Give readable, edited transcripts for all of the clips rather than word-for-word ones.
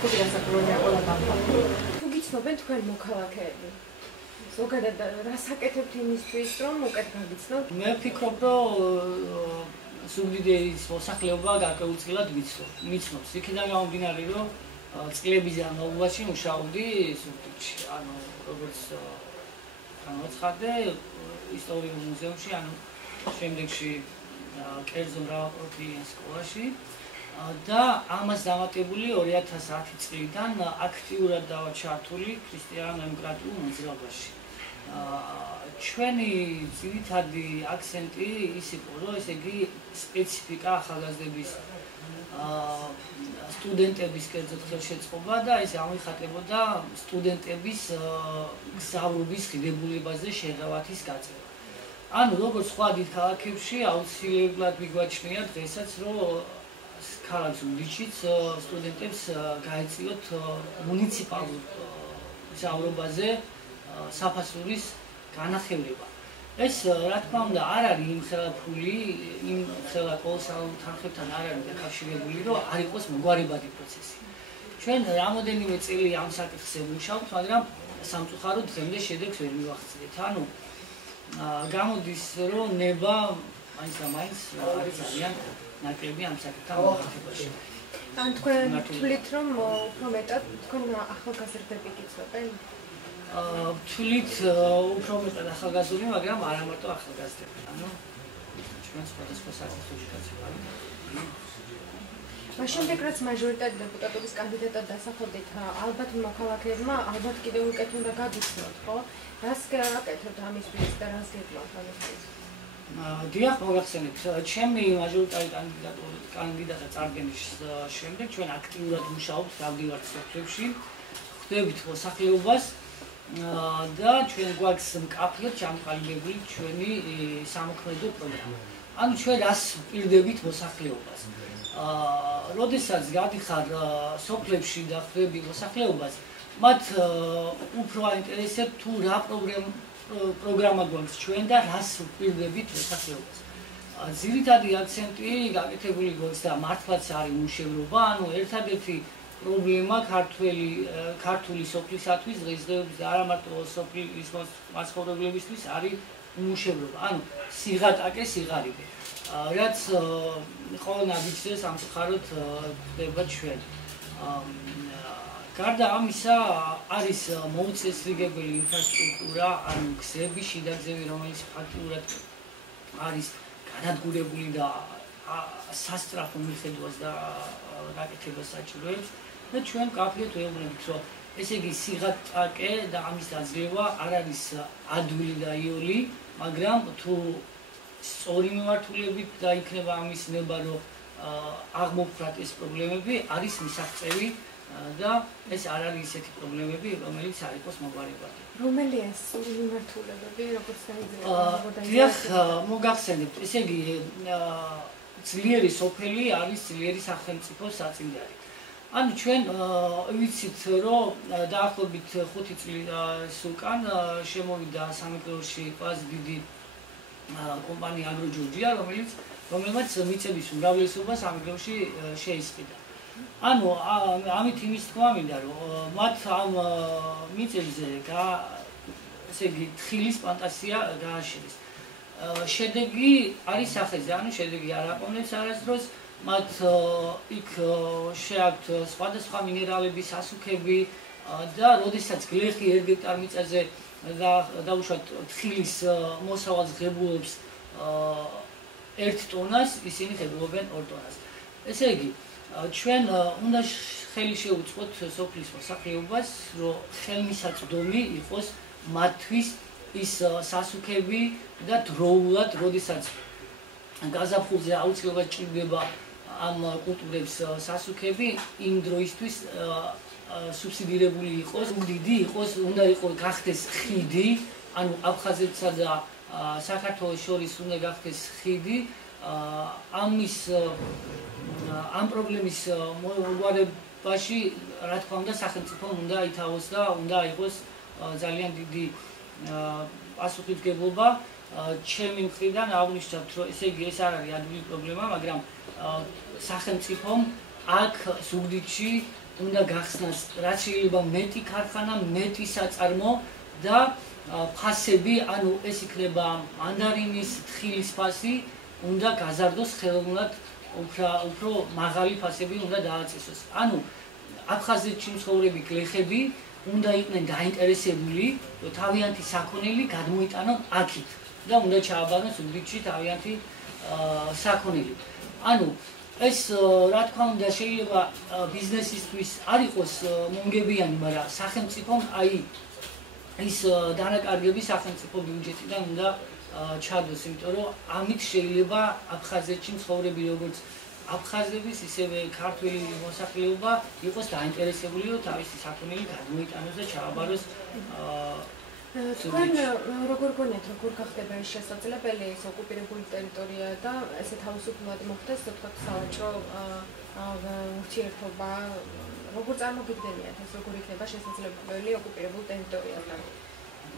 ხუთი გასაკურველი ყველა დამთავრდა. თუ გიცნობენ თქვენ მოქალაქეები, ზოგადად რას აკეთებთ იმისთვის, რომ უკეთ გაგიცნობთ? მე ვფიქრობ, რომ სუბდიდეის მოსახლეობა გარკვეულწილად მიცნობს. იქიდან გამომდინარე, რომ წლების განმავლობაში მუშაობდი სუბდიდში, ანუ როგორც განაცხადე ისტორიულ მუზეუმში, ანუ შემდეგში კერძო მრავალპროფილიან სკოლაში და ამას დამატებული 2010 წლიდან აქტიურად დავა ჩართული ქრისტიან-დემოკრატიულ მოძრაობაში. ჩვენი ძირითადი აქცენტი ის იყო, რომ ესე იგი სპეციფიკა ახალგაზრდების სტუდენტების კერძოდ ხელშეწყობა და ეს ამიხატებოდა სტუდენტების გზავრობის ღირებულებაზე შეღავათის გაწევა. ანუ როგორც სხვა დიდ ქალაქებში აუცილებლად მიგვაჩნია დღესაც, რომ ქალაქ ზუგდიდშიც სტუდენტებს გაეწიოთ მუნიციპალურ გზავრობაზე საფასურის განახილება. ეს რა თქმა უნდა არ არის იმხელა ფული, იმხელა კოლოსალურ თანხებთან არ არის დაკავშირებული, რომ არ იყოს მოგვარებადი პროცესი. ჩვენ რამოდენიმე წელი ამ საკითხზე ვმუშაობთ, მაგრამ სამწუხაროდ დღემდე შედეგს ვერ მივახციეთ. ანუ გამოდის, რომ ნება მაინც არის ძალიან ნაკლები ამ საკითხთან მიმართებაში. ან თქვენ თვლით, რომ უფრო მეტად თქვენ ახალგაზრდები გიცნობენ? თვლით უფრო მეტად ახალგაზრდები, მაგრამ არა მარტო ახალგაზრდები. ანუ ჩვენ სხვადასხვა საკითხებში გაცვლა. შემდეგ რაც მაჟორიტეტ დეპუტატობის კანდიდატად დასახელდით, ალბათ მოქალაქეებმა ალბათ კიდევ უკეთ უნდა გაგიცნოთ, ხო? რას გაკეთებთ ამისთვის და რას გეძლოთ ამისთვის? დიახ, მოგახსენებთ, ჩემი მაჟორიტარი კანდიდატად წარდგენის შემდეგ ჩვენ აქტიურად მუშაობთ გავდივართ სოფლებში, ხვდებით მოსახლეობას და ჩვენ გვაქვს მკაფიოდ ჩამოყალიბებული ჩვენი სამოქმედო პროგრამა. ანუ ჩვენ რას ვპირდებით მოსახლეობას? როდესაც გადიხარ სოფლებში და ხვდები მოსახლეობას, მათ უფრო აინტერესებს თუ რა პროგრამა გვაქვს ჩვენ და რას ვპირდებით მოსახლეობას. ძირითადი აქცენტი გაკეთებული გვაქვს და მართლაც არის უმუშევრობა, ანუ ერთადერთი პრობლემა ქართული სოფლისათვის დღესდღეობით და არა მარტო სოფლის მაცხოვრებლებისთვის არის უმუშევრობა, ანუ სიღატაკე სიღარიბე. რაც ყოველ ნაბიჯზე სამწუხაროდ ხდება ჩვენ. გარდა ამისა არის მოუწესრიგებელი ინფრასტრუქტურა, ანუ გზები, შიდა გზები, რომელიც ფაქტიურად არის განადგურებული და სასწრაფო მიხედვას და გაკეთებას საჭიროებს და ჩვენ მკაფიოდ ვეუბნებით, რომ ესე იგი სიღატაკე და ამის დაძლევა არ არის ადვილი და იოლი, მაგრამ თუ სწორი მიმართულებით დაიქნება ამის ნება, რომ აღმოფხვრათ ეს პრობლემები, არის მისაღწევი და ეს არ არის ისეთი პრობლემები, რომელიც არ იყოს მოგვარებადი. რომელია სწორი მიმართულებები, როგორც შეიძლება? დიახ, მოგახსენებთ, ესე იგი ძლიერი სოფელი არის ძლიერი სახელმწიფო საწინდარი. ანუ ჩვენ ვიცით, რომ დაახლოებით 5 წლის უკან შემოვიდა სამეგრელოში ყველაზე დიდი კომპანია აგროჯორჯია, რომელმაც მიწების უმრავლესობა სამეგრელოში შეისყიდა. ანუ ამით იმის თქმა მინდა, რომ მათ ამ მიწებზე ესე იგი თხილის პლანტაცია გააშენეს. შედეგი არის სახეზე, ანუ შედეგი არ აყენებს არასდროს, მათ იქ შეაქვთ სხვადასხვა მინერალების ასუქები და როდესაც გლეხი 1 ჰექტარ მიწაზე დაუშვათ თხილის მოსავალს ღებულობს 1 ტონას, ისინი ღებულობენ 2 ტონას. ესე იგი, ჩვენ უნდა ხელი შევუწყოთ სოფლის მოსახლეობას, რომ ხელმისაწვდომი იყოს მათთვის ის სასუქები და დროულად, როდესაც გაზაფხულზე აუცილებლად ჭირდება ამ კულტურებს სასუქები, იმ დროისთვის სუბსიდირებული იყოს, დიდი იყოს, უნდა იყოს გახდეს ხიდი, ანუ აფხაზეთსა და საქართველოს შორის უნდა გახდეს ხიდი, ამ პრობლემის მოგვარებაში, რა თქმა უნდა, სახელმწიფომ უნდა ითავოს და უნდა იყოს ძალიან დიდი პასუხისმგებლობა. ჩემი მხრიდან აღვნიშნავთ, რომ ესე იგი ეს არ არის ადვილი პრობლემა, მაგრამ სახელმწიფომ აქ ზუგდიდში უნდა გახსნას რაც შეიძლება მეტი ქარხანა, მეტი საწარმო და ფასები, ანუ ეს იქნება მანდარინის, თხილის ფასი უნდა გაზარდოს ხელოვნურად უფრო მაღალი ფასები უნდა დააწესოს. ანუ აფხაზეთში მცხოვრები გლეხები უნდა იყვნენ დაინტერესებული, რომ თავიანთი საქონელი გადმოიტანონ აქით და უნდა ჩააბარონ ზუგდიდში თავიანთი საქონელი. ანუ ეს რა თქმა უნდა შეიძლება ბიზნესისთვის არ იყოს მომგებიანი, მაგრამ სახელმწიფომ აი ის დანაკარგები სახელმწიფო ბიუჯეტიდან უნდა ჩადოს, იმიტომ რომ ამით შეიძლება აფხაზეთში მცხოვრები როგორც აფხაზების, ისევე ქართველი მოსახლეობა იყოს დაინტერესებული, რომ თავისი საქონელი გადმოიტანოს და ჩააბაროს. თქვენ როგორ გონიათ, როგორ გახდება ეს შესაძლებელი, ეს ოკუპირებული ტერიტორია და ესე თავისუფლად მოხდეს, თქვათ სავაჭრო ურთიერთობა, როგორ წარმოგიდგენიათ ეს, როგორ იქნება შესაძლებელი ოკუპირებულ ტერიტორიასთან?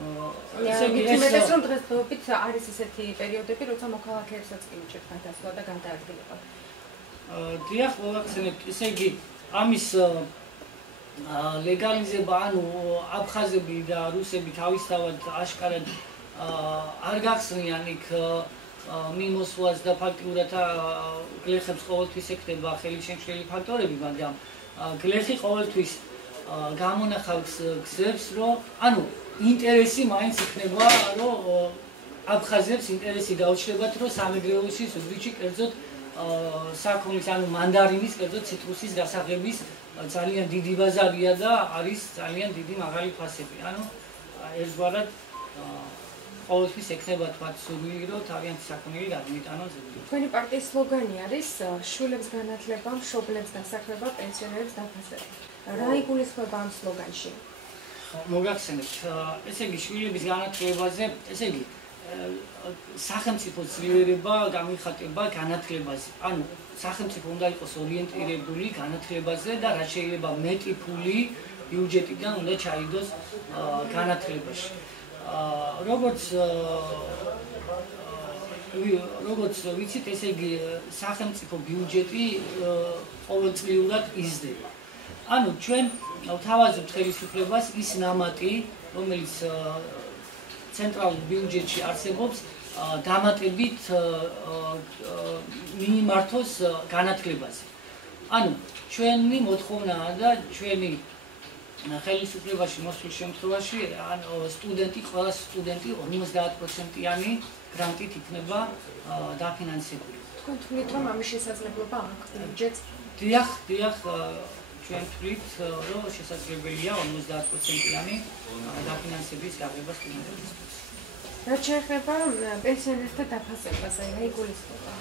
იმედებს რომ დღესდღეობით არის ესეთი პერიოდები, როცა მოქალაქეებსაც კი უჭირთ გადასვლა და გადაადგილება. დიახ, მოგახსენებთ, ესე იგი ამის ლეგალიზება, ანუ აფხაზები და რუსები თავისთავად აშკარად არ გახსნიან იქ მიმოსვლას და ფაქტიურად გლეხებს ყოველთვის ექნება ხელისშემშლელი ფაქტორები, მაგრამ გლეხი ყოველთვის გამონახავს გზებს, რომ ანუ ინტერესი მაინც იქნება, რომ აფხაზებს ინტერესი გაუჩნდებათ, რომ სამეგრელოში ზუგდიდში კერძოდ საქონლის, ანუ მანდარინის, კერძოდ ციტრუსის გასაღების ძალიან დიდი ბაზარია და არის ძალიან დიდი მაღალი ფასები. ანუ ერთგვარად ყოველთვის ექნება თქვათ სურვილი, რომ თავიანთი საქონელი გადმოიტანონ ზუგდიდში. თქვენი პარტიის სლოგანი არის შვილებს განათლება, მშობლებს დასაქმება, პენსიონერებს დაფასება. რა იგულისხმება ამ სლოგანში? მოგახსენებთ, ესე იგი შვილების განათლებაზე, ესე იგი სახელმწიფო ძლიერება გამოიხატება განათლებაზე. ანუ სახელმწიფო უნდა იყოს ორიენტირებული განათლებაზე და რაც შეიძლება მეტი ფული ბიუჯეტიდან უნდა ჩაიდოს განათლებაში. როგორც ვიცით, ესე იგი სახელმწიფო ბიუჯეტი ყოველწლიურად იზრდება. ანუ ჩვენ ვთავაზობთ ხელისუფლებას ის ნამატი, რომელიც ცენტრალურ ბიუჯეტში არსებობს, დამატებით მიმართოს განათლებაზე. ანუ ჩვენი მოთხოვნაა და ჩვენი ხელისუფლებაში მოსვლის შემთხვევაში სტუდენტი, ყველა სტუდენტი 50%-იანი გრანტით იქნება დაფინანსებული. თქვენ თვლით, რომ ამის შესაძლებლობა აქვს ბიუჯეტს? დიახ, ჩვენ თვლით, რომ შესაძლებელია 50%-იანი დაფინანსების გაღება სტუდენტებისთვის. რაც შეეხება პენსიონერთა დაფასებას, რა იგულისხმება?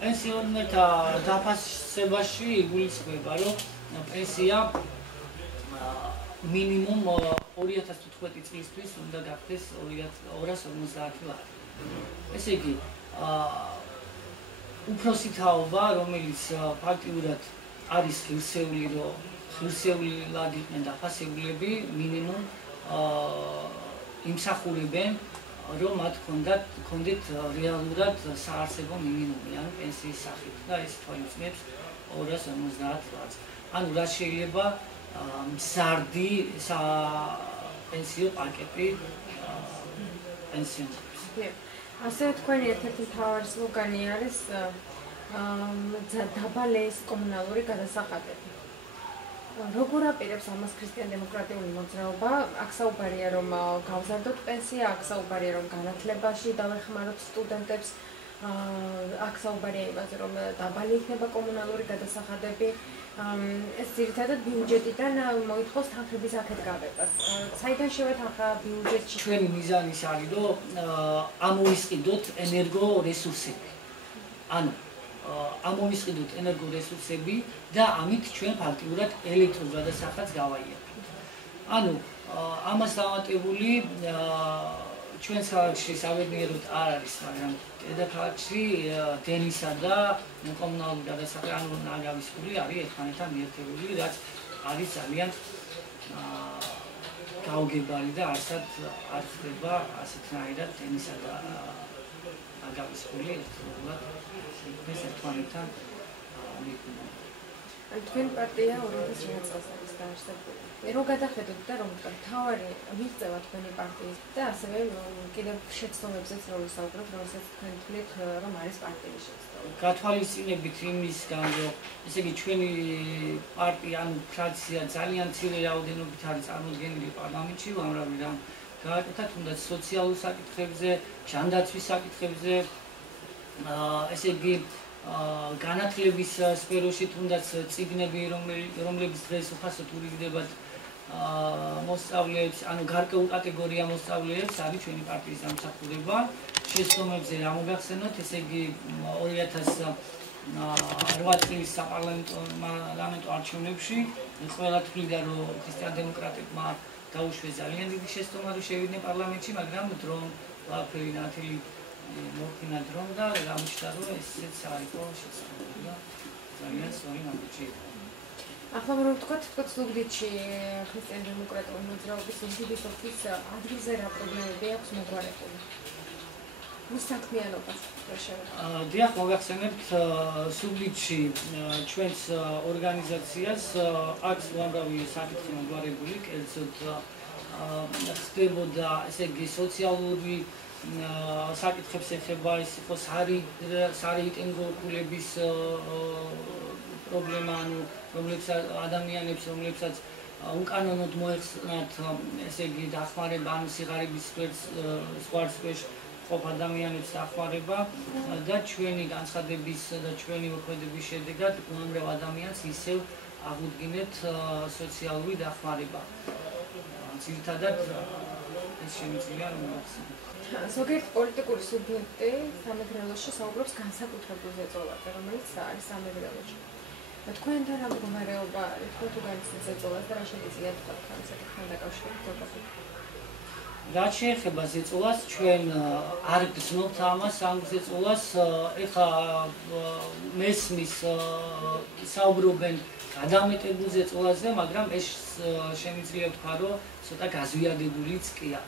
პენსიონერთა დაფასებაში იგულისხმება, რომ პენსია მინიმუმ 2015 წლისთვის უნდა გახდეს 250 ლარი. ესე იგი, უფროსი თაობა, რომელიც ფაქტიურად არის ღირსეულად იყვნენ დაფასებულები, მინიმუმ იმსახურებენ, რომ მათ ჰქონდეთ რეალურად საარსებო მინიმუმი, ანუ პენსიის სახით და ეს თვალისწინებს 250 ლარს. ანუ რაც შეიძლება მზარდი საპენსიო პაკეტი პენსიონერებს. ასევე თქვენი ერთ-ერთი მთავარი სლოგანი არის დაბალეის კომუნალური გადასახადები. როგორ აპირებს ამას ქრისტიან-დემოკრატიული მოძრაობა? აქ საუბარია, რომ გავზარდოთ პენსია, აქ საუბარია, რომ განათლებაში დავეხმაროთ სტუდენტებს, აქ საუბარია იმაზე, რომ დაბალი იქნება კომუნალური გადასახადები. ეს ძირითადად ბიუჯეტიდან მოითხოვს თანხების აქეთ გავებას. საიდან შევეთანხმა ბიუჯეტში? ჩვენი მიზანი ის არის, რომ ამოვისყიდოთ ენერგორესურსები. ანუ ამოვისყიდოთ ენერგორესურსები და ამით ჩვენ ფაქტიურად ელექტროგადასახადს გავაიაროთ. ანუ ამას დამატებული ჩვენს ქალაქში საბედნიეროდ არ არის, მაგრამ დედაქალაქში დენისა და კომუნალური გადასახადი, ანუ ნაგავის ფული არის ერთმანეთთან მიერთებული, რაც არის ძალიან გაუგებარი და არ ხდება ასეთნაირად დენისა და ნაგავის ფული ერთდროულად ერთმანეთთან მიეკუთვნება. თქვენი პარტია 2009 წელს არის დაარსებული. რომ გადახედოთ და რომ თავარი მიღწევა თქვენი პარტიის და ასევე კიდევ შეცდომებზეც რომ ვისაუბროთ, რომელსაც თქვენ თვლით რომ არის პარტიის შეცდომა. გათვალისწინებით იმისგან, რომ ესე იგი ჩვენი პარტია, ანუ ფრაქცია ძალიან მცირე რაოდენობით არის წარმოდგენილი პარლამენტში, უამრავი რამ გააკეთა, თუნდაც სოციალურ საკითხებზე, ჯანდაცვის საკითხებზე, ესე იგი განათლების სფეროში თუნდაც წიგნები, რომლებიც დღეს უხასოდ ურიგდებათ მოსწავლეებს, ანუ გარკვეულ კატეგორია მოსწავლეებს არის ჩვენი პარტიის დამსახურება. შეცდომებზე რა მოგახსენოთ, ესე იგი 2008 წლის საპარლამენტო არჩევნებში ყველა თვლიდა, რომ ქრისტიან-დემოკრატებმა დაუშვეს ძალიან დიდი შეცდომა, რომ შევიდნენ პარლამენტში, მაგრამ დრო ყველაფერი ნათელი მოხდინა დრო და გამოჩნდა, რომ ესეც არ იყო შესაძლებელი და ძალიან სწორი ნაბიჯი იყო. ახლა რომ ვთქვათ, ზუგდიდში ქრისტიან-დემოკრატიული მოძრაობის უდიდეს ოფისს ადგილზე რა პრობლემები აქვს მოგვარებული? მის საქმიანობას რა შეეხება? დიახ, მოგახსენებთ, ზუგდიდში ჩვენს ორგანიზაციას აქვს უამრავი საკითხი მოგვარებული, კერძოდ ხდებოდა, ესე იგი, სოციალური საკითხებს ეხება, ის იყო სარეიტინგო ქულების პრობლემა, ანუ ადამიანებს, რომლებსაც უკანონოდ მოეხსნათ, ესე იგი, დახმარება, ანუ სიღარიბის ზღვარს ყოფ ადამიანებს დახმარება და ჩვენი განცხადების და ჩვენი მოქმედების შედეგად უამრავ ადამიანს ისევ აღუდგინეთ სოციალური დახმარება. ძირითადად ეს შემიძლია რომ მოახსენოთ. ზოგიერთი პოლიტიკური სუბიექტი სამეგრელოში საუბრობს განსაკუთრებულ ზეწოლაზე, რომელიც არის სამეგრელოში. თქვენთან რა მდგომარეობა არის, თუ განიცდით ზეწოლას და რა შეგიძლია თქვათ ამ საკითხთან დაკავშირებით? რაც შეეხება ზეწოლას, ჩვენ არ გრძნობთ ამას, ამ ზეწოლას ეხლა მესმის საუბრობენ გადამეტებულ ზეწოლაზე, მაგრამ ეს შემიძლია თქვა, რომ ცოტა გაზვიადებულიც კია.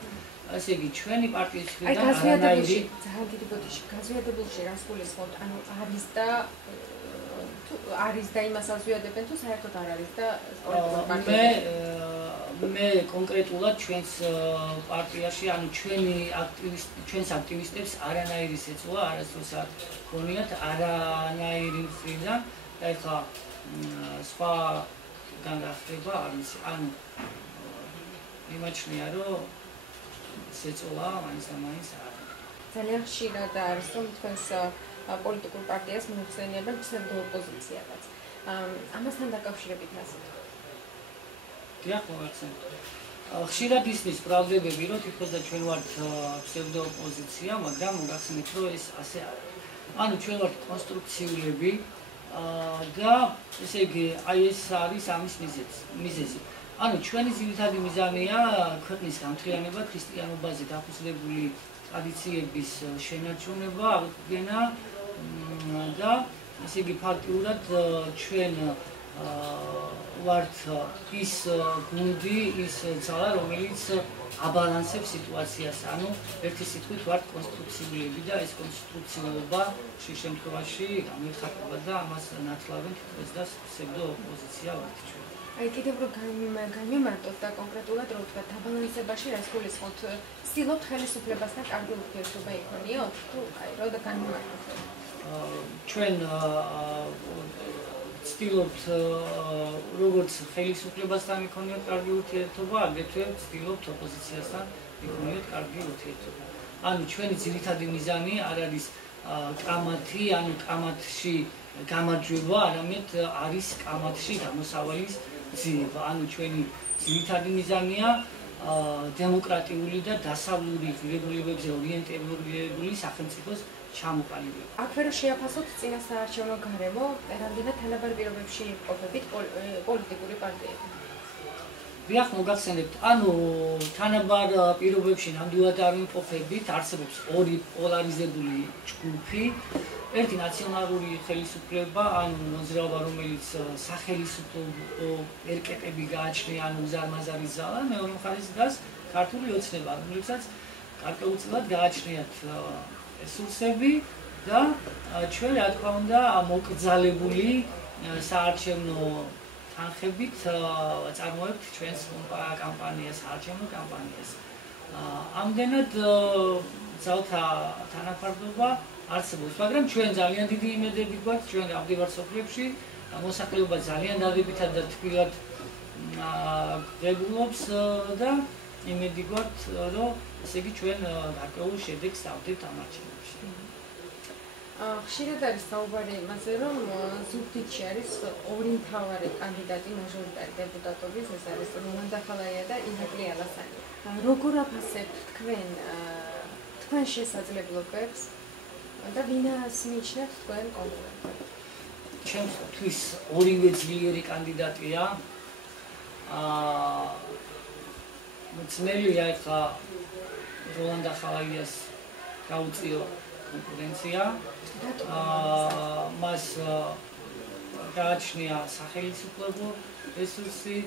ასე იგი, ჩვენი პარტიის მხრიდან არანაირი ძალიან დიდი ბოდიში, გაზვიადებულში რას გულისხმობთ? ანუ არის და იმას ազვიადებენ თუ საერთოდ არ არის და მე კონკრეტულად ჩვენს პარტიაში, ანუ ჩვენს აქტივისტებს არანაირი ზეწოლა არასდროს არ გქონიათ, არანაირი მხრიდან და ეხლა სხვაგან რა ხდება, ანუ იმაჩნია, რომ ზეწოლა მაინც არ არის. ძალიან ხშირად არის, რომ თქვენს პოლიტიკურ პარტიას მოიხსენიებენ ფსევდოოპოზიციადაც. ამასთან დაკავშირებით ასე. დიახ, მოგახსენებთ. ხშირად ისმის ბრალდებები, რომ თითქოს და ჩვენ ვართ ფსევდოოპოზიცია, მაგრამ მოგახსენებთ, რომ ეს ასე არ არის. ანუ ჩვენ ვართ კონსტრუქციულები და ესე იგი, აი ეს არის ამის მიზეზი. ანუ ჩვენი ძირითადი მიზანია ქვეყნის გამთლიანება, ქრისტიანობაზე დაფუძნებული ტრადიციების შენარჩუნება, აღდგენა და ესე იგი ფაქტიურად ჩვენ ვართ ის გუნდი, ის ძალა, რომელიც აბალანსებს სიტუაციას. ანუ ერთი სიტყვით ვართ კონსტრუქციულები და ეს კონსტრუქციულობა ხშირ შემთხვევაში გამიხარდება და ამას ნათლავენ თითქოს და ფსევდოოპოზიცია ვართ ჩვენ. აი კიდევ რომ განვიმარტოთ და კონკრეტულად რომ ვთქვათ, დაბალანსებაში რას გულისხმობთ? ცდილობთ ხელისუფლებასთან კარგი ურთიერთობა იქონიოთ? თუ აი რო და განვიმარტოთ. ჩვენ ცდილობთ როგორც ხელისუფლებასთან იქონიოთ კარგი ურთიერთობა, აგრეთვე ცდილობთ ოპოზიციასთან იქონიოთ კარგი ურთიერთობა. ანუ ჩვენი ძირითადი მიზანი არ არის კამათი, ანუ კამათში გამარჯვება, არამედ არის კამათში გამოსავალის ძიება. ანუ ჩვენი ძირითადი მიზანია დემოკრატიული და დასავლური ღირებულებებზე ორიენტირებული სახელმწიფოს ჩამოყალიბება. აქვე რომ შეაფასოთ წინასაარჩევნო გარემო, რამდენად თანაბარ პირობებში იმყოფებით პოლიტიკური პარტიები? დიახ, მოგახსენებთ, ანუ თანაბარ პირობებში ნამდვილად არ იმყოფებით, არსებობს ორი პოლარიზებული ჯგუფი. ერთი ნაციონალური ხელისუფლება, ანუ მოძრაობა, რომელიც სახელისუფლო ერკეტები გააჩნია, ანუ უზარმაზარი ზალა, მეორე მხარეს დგას ქართული ოცნება, რომელსაც გარკვეულწილად გააჩნიათ რესურსები და ჩვენ რა თქმა უნდა მოკრძალებული საარჩევნო თანხებით წარმოებთ ჩვენს კამპანიას, საარჩევნო კამპანიას. ამდენად ძალთა თანაფარდობა არსებობს, მაგრამ ჩვენ ძალიან დიდი იმედები გვაქვს, ჩვენ გავდივართ სოფლებში, მოსახლეობა ძალიან დადებითად და თბილად ღებულობს და იმედი გვაქვს, რომ ესე იგი ჩვენ გარკვეულ შედეგს დავდებთ ამ არჩევნებში. ხშირად არის საუბარი იმაზე, რომ ზუგდიდში არის ორი მთავარი კანდიდატი მაჟორიტარი დეპუტატობის, ეს არის როლან დახალაია და ირაკლი ალასანი. როგორ აფასებთ თქვენ შესაძლებლობებს და ვინას მიიჩნევთ თქვენ კონკურენტად? ჩემთვის ორივე ძლიერი კანდიდატია. ძნელია ახლა როლან დახალაიას გაუწიო კონკურენცია. მას გააჩნია სახელმწიფო რესურსი,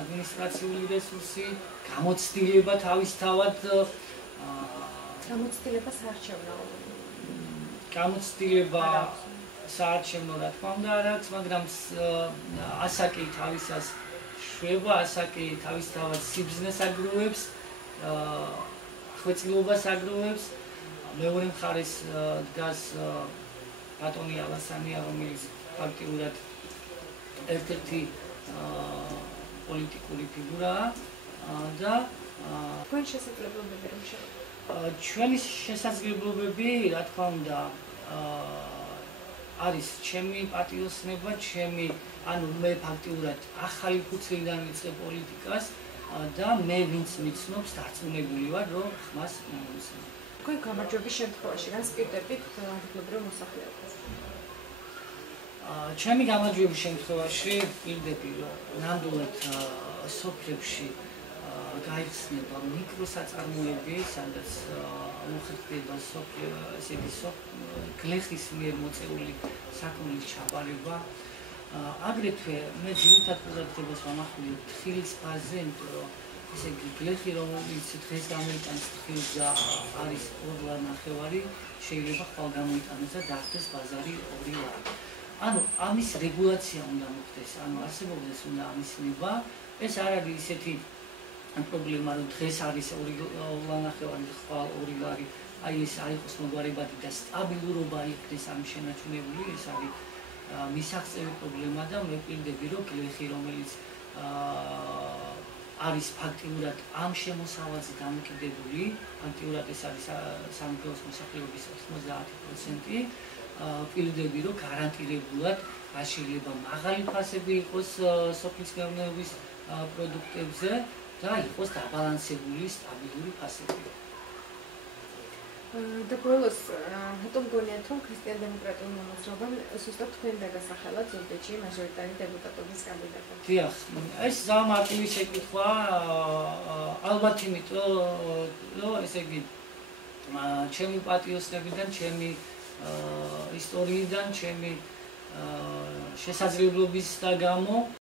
ადმინისტრაციული რესურსი, გამოცდილება თავისთავად გამოცდილება საარჩევნო. გამოცდილება საარჩევნო რა თქმა უნდა არ აქვს, მაგრამ ასაკი თავისას შვება, ასაკი თავისთავად სიბზნეს აგროვებს, ხვეწილობას აგროვებს. მეორე მხარეს დგას ბატონი ალასანია, რომელიც ფაქტიურად ერთ-ერთი პოლიტიკური ფიგურაა და თქვენ შესაძლებლობები რომ შევეცდეთ? ჩვენი შესაძლებლობები, რა თქმა უნდა, არის ჩემი პატიოსნება, ანუ მე ფაქტიურად ახალი ფუძლიდან ვიწყებ პოლიტიკას და მე ვინც მიცნობს დარწმუნებული ვარ, რომ ხმას მომცემ. თქვენ გამარჯვების შემთხვევაში რას პირდებით ადგილობრივ მოსახლეობას? ჩემი გამარჯვების შემთხვევაში პირდები, რომ ნამდვილად სოფლებში გაიხსნება მიკროსაწარმოები, სადაც მოხერხდება გლეხის მიერ მოწეული საქმის ჩაბარება. აგრეთვე მე ძირითად ყურადღებას ვამახვილებ თხილის ფაზზე, იმიტომ რომ ესე იგი გლეხი, რომელიც დღეს გამოიტანს თხილს და არის 2.5 შეიძლება ხვალ გამოიტანოს და დახდეს ბაზარი 2 ლარი. ანუ ამის რეგულაცია უნდა მოხდეს, ანუ არსებობდეს უნდა ამის ნება. ეს არ არის ისეთი პრობლემა, რომ დღეს არის 2.5 ხვალ 2 ლარი, აი ეს არ იყოს მოგვარებადი და სტაბილურობა იქნეს ამ შენარჩუნებული, ეს არის მისაღწევი პრობლემა და მე ვპირდები, რომ გლეხი, რომელიც არის ფაქტიურად ამ შემოსავალზე დამოკიდებული, ფაქტიურად ეს არის სამეფოს მოსახლეობის 90%, ვპირდები, რომ გარანტირებულად არ შეიძლება მაღალი ფასები იყოს სოფლის მეურნეობის პროდუქტებზე და იყოს დაბალანსებული სტაბილური ფასები. და ბოლოს, რატომ გონიათ, რომ ქრისტიან-დემოკრატიული მოძრაობამ ზუსტად თქვენ დაგასახელათ ზუგდიდში მაჟორიტარი დეპუტატობის კანდიდატად? დიახ, ეს ზამარტივი შეკითხვა, ალბათ იმიტომ, რომ ესე იგი ჩემი პატიოსნებიდან, ჩემი ისტორიიდან, ჩემი შესაძლებლობის და გამო